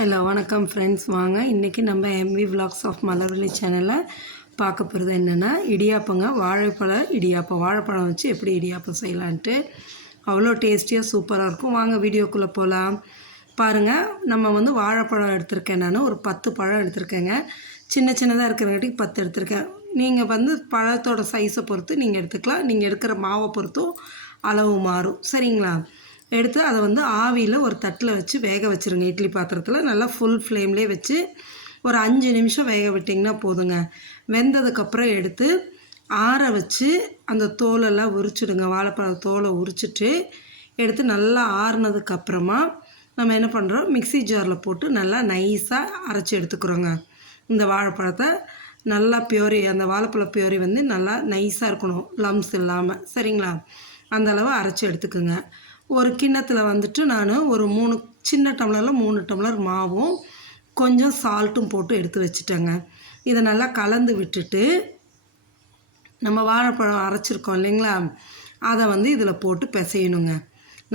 Hello வணக்கம் friends. வாங்க இன்றைக்கி நம்ம எம்வி விலாக்ஸ் ஆஃப் மலர்விழி சேனலில் பார்க்க போகிறது என்னென்னா இடியாப்பங்க. வாழைப்பழம் வச்சு எப்படி இடியாப்பம் செய்யலான்ட்டு அவ்வளோ டேஸ்டியாக சூப்பராக இருக்கும். வாங்க வீடியோக்குள்ளே போகலாம். பாருங்கள், நம்ம வாழைப்பழம் எடுத்திருக்கேன். நான் ஒரு 10 பழம் எடுத்திருக்கேங்க. சின்னதாக இருக்கிறங்காட்டிக்கு 10 எடுத்திருக்கேன். நீங்கள் பழத்தோட சைஸை பொறுத்து நீங்கள் எடுத்துக்கலாம். நீங்கள் எடுக்கிற மாவை பொறுத்தும் அளவு மாறும். சரிங்களா? எடுத்து அதை ஆவியில் ஒரு தட்டில் வச்சு வேக வச்சுருங்க. இட்லி பாத்திரத்தில் நல்லா ஃபுல் ஃப்ளேம்லேயே வச்சு ஒரு 5 நிமிஷம் வேக விட்டிங்கன்னா போதுங்க. வெந்ததுக்கப்புறம் எடுத்து ஆற வச்சு அந்த தோலெல்லாம் உரிச்சிடுங்க. வாழைப்பழ தோலை உரிச்சிட்டு எடுத்து நல்லா ஆறுனதுக்கப்புறமா நம்ம என்ன பண்ணுறோம், மிக்ஸி ஜாரில் போட்டு நல்லா நைஸாக அரைச்சி எடுத்துக்கிறோங்க. இந்த வாழைப்பழத்தை நல்லா அந்த வாழைப்பழ பியூரி நல்லா நைஸாக இருக்கணும், லம்ஸ் இல்லாமல். சரிங்களா? அந்தளவு அரைச்சி எடுத்துக்குங்க. ஒரு கிண்ணத்தில் நான் ஒரு 3 சின்ன டம்ளரில் 3 டம்ளர் மாவும் கொஞ்சம் சால்ட்டும் போட்டு எடுத்து வச்சுட்டேங்க. இதை நல்லா கலந்து விட்டுட்டு நம்ம வாழைப்பழம் அரைச்சிருக்கோம் இல்லைங்களா, அதை இதில் போட்டு பிசையணுங்க.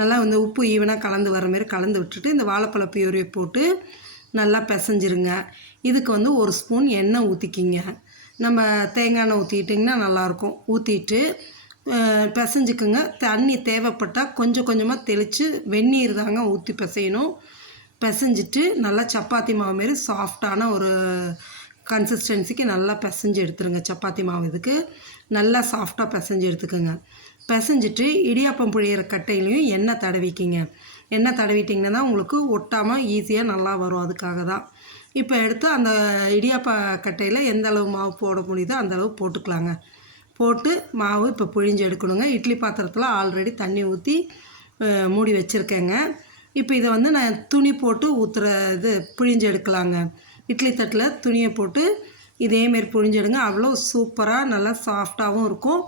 நல்லா உப்பு ஈவனாக கலந்து வர மாரி கலந்து விட்டுட்டு இந்த வாழைப்பழ பியூரியை போட்டு நல்லா பிசைஞ்சிருங்க. இதுக்கு 1 ஸ்பூன் எண்ணெய் ஊற்றிக்கிங்க. நம்ம தேங்காய் எண்ணெய் ஊற்றிக்கிட்டிங்கன்னா நல்லாயிருக்கும். ஊற்றிட்டு பிசைஞ்சிக்குங்க. தண்ணி தேவைப்பட்டால் கொஞ்சமாக தெளித்து வெந்நீர் தாங்க ஊற்றி பிசையணும். பிசைஞ்சிட்டு நல்லா சப்பாத்தி மாவு மாரி சாஃப்டான ஒரு கன்சிஸ்டன்சிக்கு நல்லா பிசைஞ்சு எடுத்துருங்க. சப்பாத்தி மாவு இதுக்கு நல்லா சாஃப்டாக பிசைஞ்சு எடுத்துக்கோங்க. பிசைஞ்சிட்டு இடியாப்பம் புழியிற கட்டையிலையும் எண்ணெய் தடவிக்கிங்க. எண்ணெய் தடவிட்டிங்கன்னா தான் உங்களுக்கு ஒட்டாமல் ஈஸியாக நல்லா வரும். அதுக்காக தான். இப்போ எடுத்து அந்த இடியாப்ப கட்டையில் எந்த அளவு மாவு போட முடியுதோ அந்தளவு போட்டுக்கலாங்க. போட்டு மாவு இப்போ புழிஞ்சு எடுக்கணுங்க. இட்லி பாத்திரத்தில் ஆல்ரெடி தண்ணி ஊற்றி மூடி வச்சுருக்கேங்க. இப்போ இதை நான் துணி போட்டு புழிஞ்சு எடுக்கலாங்க. இட்லி தட்டில் துணியை போட்டு இதேமாரி புழிஞ்சு எடுங்க. அவ்வளோ சூப்பராக நல்லா சாஃப்டாகவும் இருக்கும்.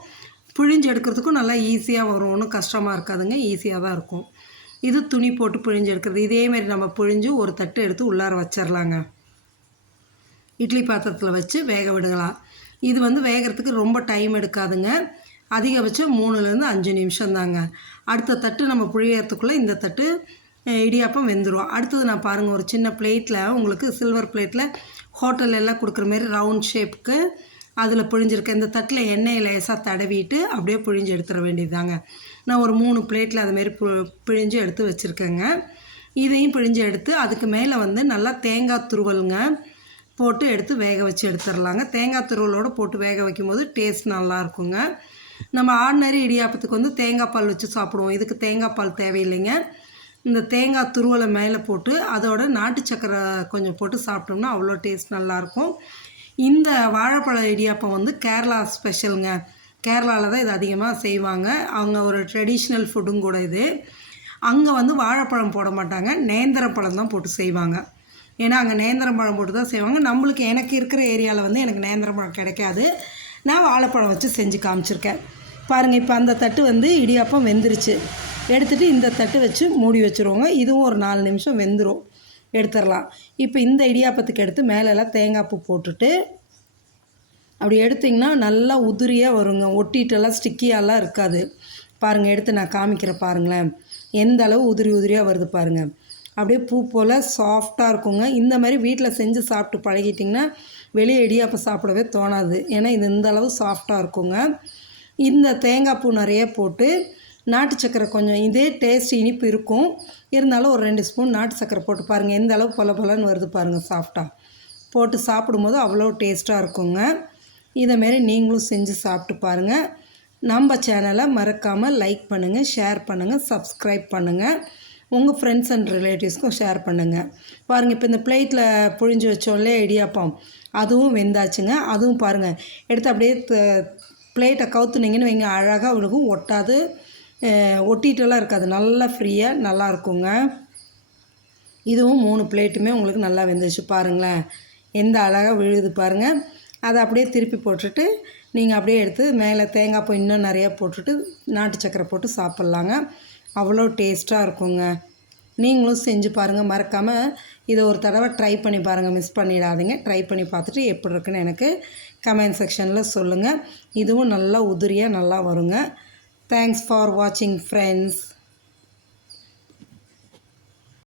புழிஞ்சு எடுக்கிறதுக்கும் நல்லா ஈஸியாக வரும். ஒன்றும் கஷ்டமாக இருக்காதுங்க, ஈஸியாக தான் இருக்கும். இது துணி போட்டு புழிஞ்சு எடுக்கிறது. இதேமாரி நம்ம புழிஞ்சு ஒரு தட்டு எடுத்து உள்ளார வச்சிடலாங்க. இட்லி பாத்திரத்தில் வச்சு வேக விடலாம். இது வேகிறதுக்கு ரொம்ப டைம் எடுக்காதுங்க. அதிகபட்சம் 3லேருந்து 5 நிமிஷம் தாங்க. அடுத்த தட்டு நம்ம புழியறதுக்குள்ளே இந்த தட்டு இடியாப்பம் வெந்துடும். அடுத்தது நான் பாருங்கள், ஒரு சின்ன பிளேட்டில் உங்களுக்கு சில்வர் பிளேட்டில் ஹோட்டலெல்லாம் கொடுக்குற மாரி ரவுண்ட் ஷேப்புக்கு அதில் புழிஞ்சிருக்கேன். இந்த தட்டில் எண்ணெயை லேசாக தடவிட்டு அப்படியே புழிஞ்சு எடுத்துட வேண்டியதுதாங்க. நான் ஒரு 3 பிளேட்டில் அதுமாரி பிழிஞ்சு எடுத்து வச்சுருக்கேங்க. இதையும் பிழிஞ்சு எடுத்து அதுக்கு மேலே நல்லா தேங்காய் துருவலுங்க போட்டு எடுத்து வேக வச்சு எடுத்துடலாங்க. தேங்காய் துருவலோடு போட்டு வேக வைக்கும்போது டேஸ்ட் நல்லாயிருக்குங்க. நம்ம ஆர்டினரி இடியாப்பத்துக்கு தேங்காய் பால் வச்சு சாப்பிடுவோம். இதுக்கு தேங்காய் பால் தேவையில்லைங்க. இந்த தேங்காய் துருவலை மேலே போட்டு அதோட நாட்டு சக்கரை கொஞ்சம் போட்டு சாப்பிட்டோம்னா அவ்வளோ டேஸ்ட் நல்லாயிருக்கும். இந்த வாழைப்பழ இடியாப்பம் கேரளா ஸ்பெஷலுங்க. கேரளாவில் தான் இது அதிகமாக செய்வாங்க. அவங்க ஒரு ட்ரெடிஷ்னல் ஃபுட்டும் கூட இது. அங்கே வாழைப்பழம் போட மாட்டாங்க, நேந்திரப்பழம் தான் போட்டு செய்வாங்க. ஏன்னா அங்கே நேந்திரம்பழம் போட்டு தான் செய்வாங்க. எனக்கு இருக்கிற ஏரியாவில் எனக்கு நேந்திரம்பழம் கிடைக்காது. நான் வாழைப்பழம் வச்சு செஞ்சு காமிச்சிருக்கேன். பாருங்கள், இப்போ அந்த தட்டு இடியாப்பம் வெந்துருச்சு. எடுத்துகிட்டு இந்த தட்டு வச்சு மூடி வச்சுருவோங்க. இதுவும் ஒரு 4 நிமிஷம் வெந்துடும், எடுத்துடலாம். இப்போ இந்த இடியாப்பத்துக்கு எடுத்து மேலெல்லாம் தேங்காய் பூ போட்டுட்டு அப்படி எடுத்திங்கன்னா நல்லா உதிரியாக வருங்க. ஒட்டிகிட்டெல்லாம் ஸ்டிக்கியாலாம் இருக்காது. பாருங்கள், எடுத்து நான் காமிக்கிறேன் பாருங்களேன். எந்த அளவு உதிரியாக வருது பாருங்கள். அப்படியே பூ போல் சாஃப்டாக இருக்குங்க. இந்த மாதிரி வீட்டில் செஞ்சு சாப்பிட்டு பழகிட்டிங்கன்னா வெளியே இடியாப்பம் சாப்பிடவே தோணாது. ஏன்னா இது இந்த அளவு சாஃப்டாக இருக்குங்க. இந்த தேங்காய் பூ நிறைய போட்டு நாட்டு சக்கரை கொஞ்சம், இதே டேஸ்ட் இனிப்பு இருக்கும். இருந்தாலும் ஒரு 2 ஸ்பூன் நாட்டு சக்கரை போட்டு பாருங்கள். எந்த அளவு பொலன்னு வருது பாருங்கள். சாஃப்டாக போட்டு சாப்பிடும்போது அவ்வளோ டேஸ்ட்டாக இருக்குங்க. இதேமாரி நீங்களும் செஞ்சு சாப்பிட்டு பாருங்கள். நம்ம சேனலை மறக்காமல் லைக் பண்ணுங்கள், ஷேர் பண்ணுங்கள், சப்ஸ்கிரைப் பண்ணுங்கள். உங்கள் ஃப்ரெண்ட்ஸ் அண்ட் ரிலேட்டிவ்ஸ்க்கும் ஷேர் பண்ணுங்கள். பாருங்கள், இப்போ இந்த பிளேட்டில் புழிஞ்சு வச்சோம்லே இடியாப்பம், அதுவும் வெந்தாச்சுங்க. அதுவும் பாருங்கள், எடுத்து அப்படியே பிளேட்டை கவுத்துனீங்கன்னு வைங்க, அழகாக உங்களுக்கும் ஒட்டாது, ஒட்டிகிட்டெல்லாம் இருக்காது. நல்லா ஃப்ரீயாக நல்லா இருக்குங்க. இதுவும் 3 பிளேட்டுமே உங்களுக்கு நல்லா வெந்துச்சு பாருங்களேன். எந்த அழகாக விழுது பாருங்கள். அதை அப்படியே திருப்பி போட்டுட்டு நீங்கள் அப்படியே எடுத்து மேலே தேங்காய் பூ இன்னும் நிறையா போட்டுட்டு நாட்டு சக்கரை போட்டு சாப்பிட்லாங்க. அவ்வளோ டேஸ்ட்டாக இருக்குங்க. நீங்களும் செஞ்சு பாருங்கள். மறக்காமல் இதை ஒரு தடவை ட்ரை பண்ணி பாருங்கள், மிஸ் பண்ணிடாதீங்க. ட்ரை பண்ணி பார்த்துட்டு எப்படி இருக்குன்னு எனக்கு கமெண்ட் செக்ஷனில் சொல்லுங்கள். இதுவும் நல்லா உதிரியாக நல்லா வருங்க. தேங்க்ஸ் ஃபார் வாட்சிங் ஃப்ரெண்ட்ஸ்.